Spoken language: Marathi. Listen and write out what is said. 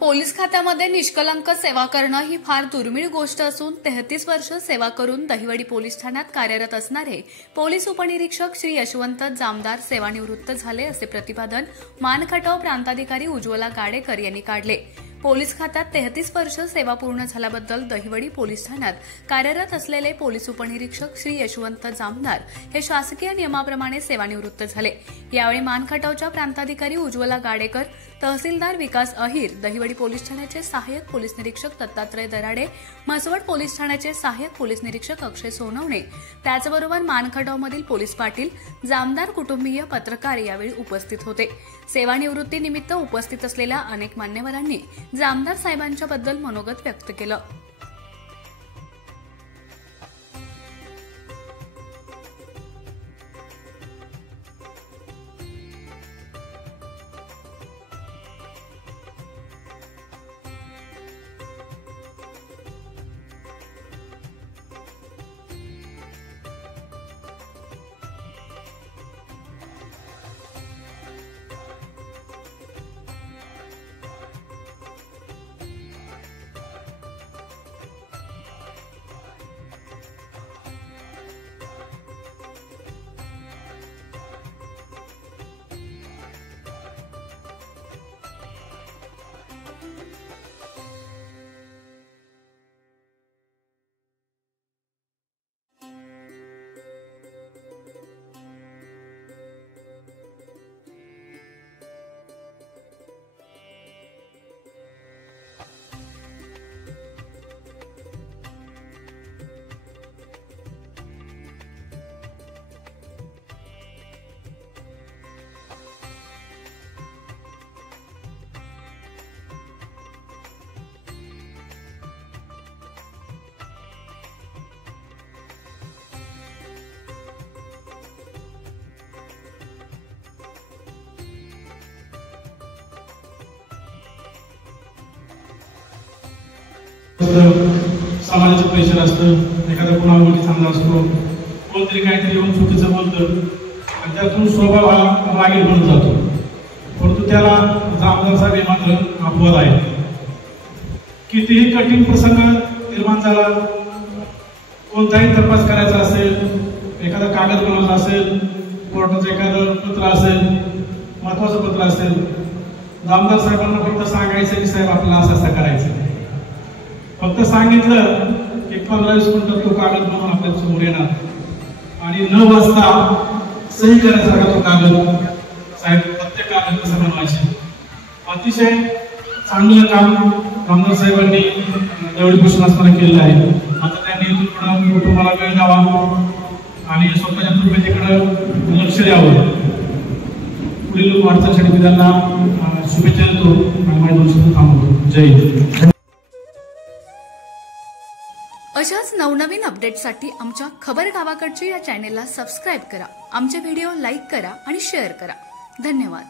पोलीस खात्यामध्ये निष्कलंक सेवा करणं ही फार दुर्मिळ गोष्ट असून 33 वर्ष सेवा करून दहिवडी पोलीस ठाण्यात कार्यरत असणारे पोलीस उपनिरीक्षक श्री यशवंत जामदार सेवानिवृत्त झाले असे प्रतिपादन मानखटाव प्रांताधिकारी उज्ज्वला गाडेकर यांनी काढले। पोलीस खात्यात 33 वर्ष सेवा पूर्ण झाल्याबद्दल दहिवडी पोलीस ठाण्यात कार्यरत असलेले पोलीस उपनिरीक्षक श्री यशवंत जामदार हे शासकीय नियमाप्रमाणे सेवानिवृत्त झाले। यावेळी मानखटावच्या प्रांताधिकारी उज्ज्वला गाडेकर, तहसीलदार विकास अहिर, दहिवडी पोलीस ठाण्याचे सहाय्यक पोलीस निरीक्षक दत्तात्रय दराडे, म्हसवड पोलीस ठाण्याचे सहाय्यक पोलीस निरीक्षक अक्षय सोनवणे, त्याचबरोबर मानखटावमधील पोलीस पाटील, जामदार कुटुंबीय, पत्रकार यावेळी उपस्थित होते। सेवानिवृत्तीनिमित्त उपस्थित असलेल्या अनेक मान्यवरांनी जामदार साहेबांच्या बद्दल मनोगत व्यक्त केलं। समाजाचं प्रेशर असतं, एखादा कोणावर चांगला असतो, कोणतरी काहीतरी येऊन चुकीचं बोलतं आणि त्यातून स्वभाव हा रागीट बनून जातो। परंतु त्याला जामदार साहेब मात्र अपवाद आहे। कितीही कठीण प्रसंग निर्माण झाला, कोणताही तपास करायचा असेल, एखादा कागद बनवायचा असेल, कोर्टाचं एखादं पत्र असेल, महत्वाचं पत्र असेल, जामदार साहेबांना फक्त सांगायचं की साहेब आपल्याला असं असं करायचं। फक्त सांगितलं की 15-20 मिनिटात तो कागद बनवून आपल्या समोर येणार आणि न वाचता सही करण्यासारखा तो कागद साहेब प्रत्येक कागद कसं बनवायचे। अतिशय चांगलं काम जामदार साहेबांनी दहिवडी पोलीस ठाण्यात केलेलं आहे। आता त्यांनी इथून पुढे कुटुंबाला वेळ द्यावा आणि स्वतःच्या तब्येतीकडे लक्ष द्यावं। पुढील वाटचालीसाठी त्यांना शुभेच्छा देतो आणि माझ्या दोन थांबवतो। जय हिंद। अशाच नवनवीन अपडेट्ससाठी आमच्या खबर गावाकडची या चॅनेलला सबस्क्राईब करा, आमचे व्हिडिओ लाईक करा आणि शेअर करा। धन्यवाद।